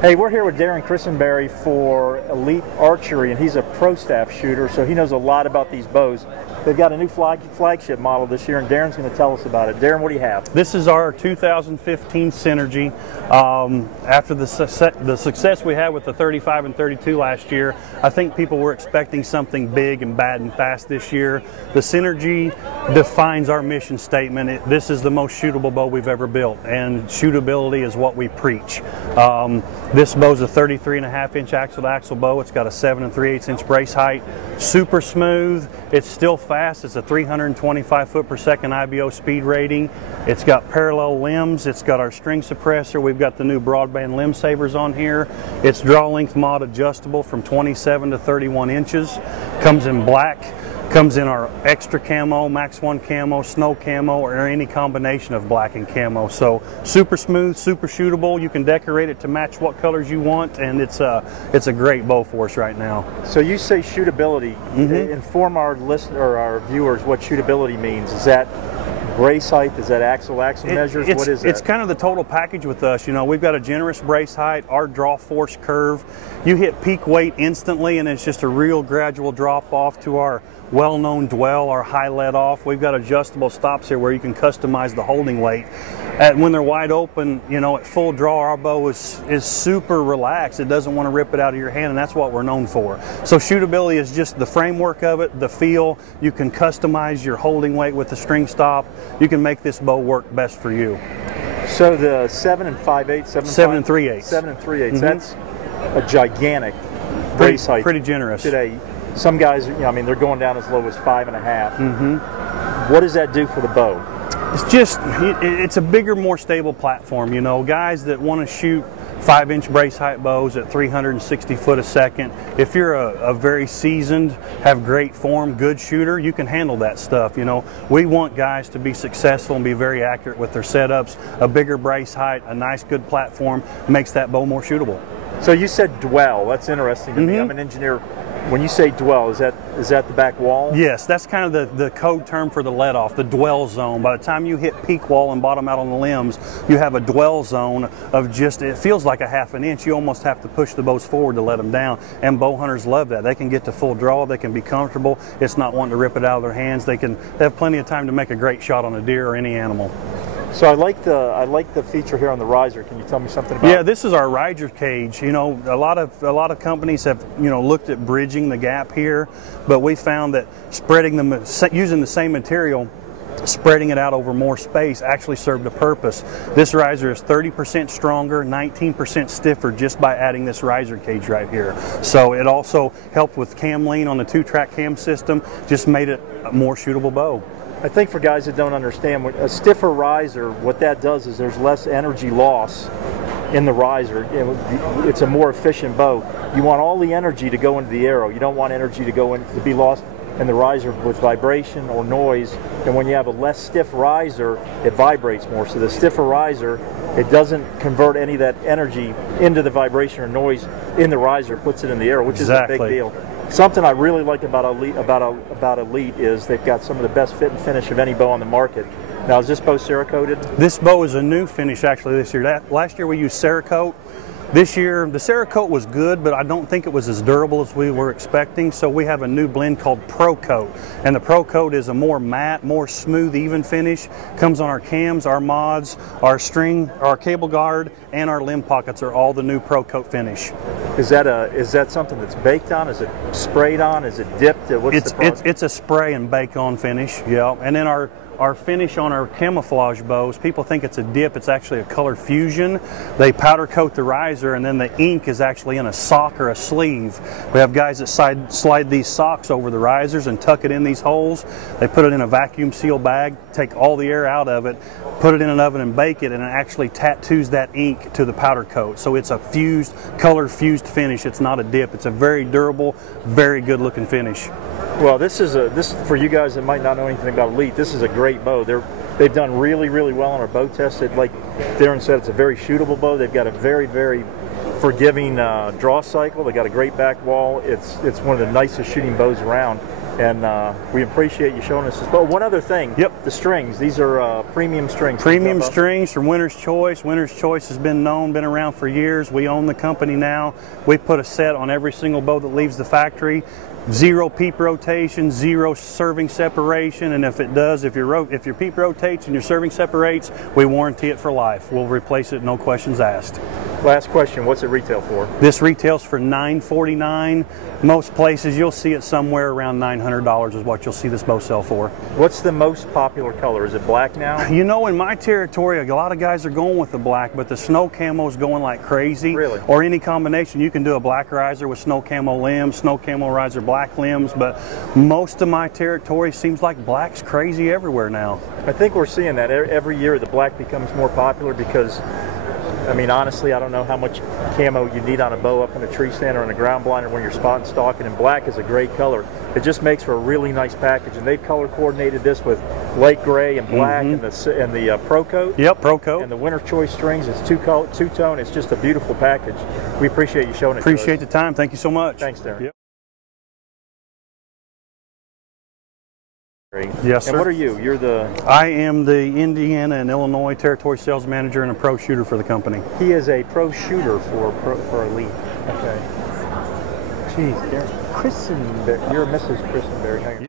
Hey, we're here with Darren Christenberry for Elite Archery, and he's a pro staff shooter, so he knows a lot about these bows. They've got a new flagship model this year, and Darren's going to tell us about it. Darren, what do you have? This is our 2015 Synergy. After the success we had with the 35 and 32 last year, I think people were expecting something big and bad and fast this year. The Synergy defines our mission statement. This is the most shootable bow we've ever built, and shootability is what we preach. This bow is a 33.5-inch axle-to-axle bow. It's got a 7 3/8-inch brace height. Super smooth. It's still fast. It's a 325 foot per second IBO speed rating. It's got parallel limbs. It's got our string suppressor. We've got the new broadband limb savers on here. It's draw length mod adjustable from 27 to 31 inches. Comes in black. Comes in our extra camo, Max 1 camo, snow camo, or any combination of black and camo. So super smooth, super shootable. You can decorate it to match what colors you want, and it's a great bow for us right now. So you say shootability. Inform our listener or our viewers what shootability means. Is that brace height? Is that axle measures? What is that? It's kind of the total package with us. You know, we've got a generous brace height, our draw force curve. You hit peak weight instantly, and it's just a real gradual drop off to our well-known dwell, our high let off. We've got adjustable stops here where you can customize the holding weight. And when they're wide open, you know, at full draw, our bow is super relaxed. It doesn't want to rip it out of your hand, and that's what we're known for. So shootability is just the framework of it, the feel. You can customize your holding weight with the string stop. You can make this bow work best for you. So the 7 5/8, 7 3/8. 7 3/8. That's a gigantic brace height. Pretty generous. Today, some guys, you know, I mean, they're going down as low as 5.5. What does that do for the bow? It's a bigger, more stable platform. You know, guys that want to shoot 5-inch brace height bows at 360 foot a second. If you're a very seasoned, have great form, good shooter, you can handle that stuff. You know, we want guys to be successful and be very accurate with their setups. A bigger brace height, a nice, good platform makes that bow more shootable. So you said dwell. That's interesting to me. I'm an engineer. When you say dwell, is that the back wall? Yes, that's kind of the code term for the let off, the dwell zone. By the time you hit peak wall and bottom out on the limbs, you have a dwell zone of just, it feels like a 1/2 inch. You almost have to push the bows forward to let them down, and bow hunters love that. They can get to full draw, they can be comfortable. It's not wanting to rip it out of their hands. They have plenty of time to make a great shot on a deer or any animal. So I like the feature here on the riser. Can you tell me something about it? Yeah, this is our riser cage. You know, a lot of companies have, you know, looked at bridging the gap here, but we found that spreading them, using the same material, spreading it out over more space actually served a purpose. This riser is 30% stronger, 19% stiffer just by adding this riser cage right here. So it also helped with cam lean on the 2-track cam system, just made it a more shootable bow. I think for guys that don't understand, a stiffer riser, what that does is there's less energy loss in the riser. It's a more efficient bow. You want all the energy to go into the arrow. You don't want energy to be lost in the riser with vibration or noise. And when you have a less stiff riser, it vibrates more. So the stiffer riser, it doesn't convert any of that energy into the vibration or noise in the riser, puts it in the arrow, which is a big deal. Something I really like about Elite is they've got some of the best fit and finish of any bow on the market. Now, is this bow Cerakoted? This bow is a new finish actually this year. Last year we used Cerakote. This year, the Cerakote was good, but I don't think it was as durable as we were expecting, so we have a new blend called Pro Coat. And the Pro Coat is a more matte, more smooth, even finish. Comes on our cams, our mods, our string, our cable guard, and our limb pockets are all the new Pro Coat finish. Is that something that's baked on? Is it sprayed on? Is it dipped? It's a spray and bake on finish, yeah. And then our finish on our camouflage bows, people think it's a dip. It's actually a color fusion. They powder coat the riser, and then the ink is actually in a sock or a sleeve. We have guys that slide these socks over the risers and tuck it in these holes. They put it in a vacuum seal bag, take all the air out of it, put it in an oven and bake it, and it actually tattoos that ink to the powder coat. So it's a color fused finish. It's not a dip. It's a very durable, very good looking finish. Well, this for you guys that might not know anything about Elite, this is a great bow. They've done really, really well on our bow test. Like Darren said, it's a very shootable bow. They've got a very, very forgiving draw cycle. They got a great back wall. It's one of the nicest shooting bows around. And we appreciate you showing us this. But one other thing, Yep. the strings. These are premium strings. Premium strings from Winner's Choice. Winner's Choice has been around for years. We own the company now. We put a set on every single bow that leaves the factory. 0 peep rotation, 0 serving separation, and if it does, if your peep rotates and your serving separates, we warranty it for life. We'll replace it, no questions asked. Last question, what's it retail for? This retails for $949. Most places you'll see it somewhere around $900 is what you'll see this bow sell for. What's the most popular color? Is it black now? You know, in my territory, a lot of guys are going with the black, but the snow camo is going like crazy. Really? Or any combination. You can do a black riser with snow camo limbs, snow camo riser black limbs, but most of my territory seems like black's crazy everywhere now. I think we're seeing that every year. The black becomes more popular because, I mean, honestly, I don't know how much camo you need on a bow up in a tree stand or on a ground blinder when you're spot and stalking, and black is a great color. It just makes for a really nice package, and they've color coordinated this with light gray and black and the Pro Coat. Yep, Pro Coat. And the Winner's Choice strings. It's two-tone. It's just a beautiful package. We appreciate you showing it to us. Appreciate the time. Thank you so much. Thanks, Darren. Yep. Great. Yes, sir. And what are you? You're the... I am the Indiana and Illinois territory sales manager and a pro shooter for the company. He is a pro shooter for Elite. Okay. Jeez, Darren. Christenberry. You're Mrs. Christenberry. Hang on.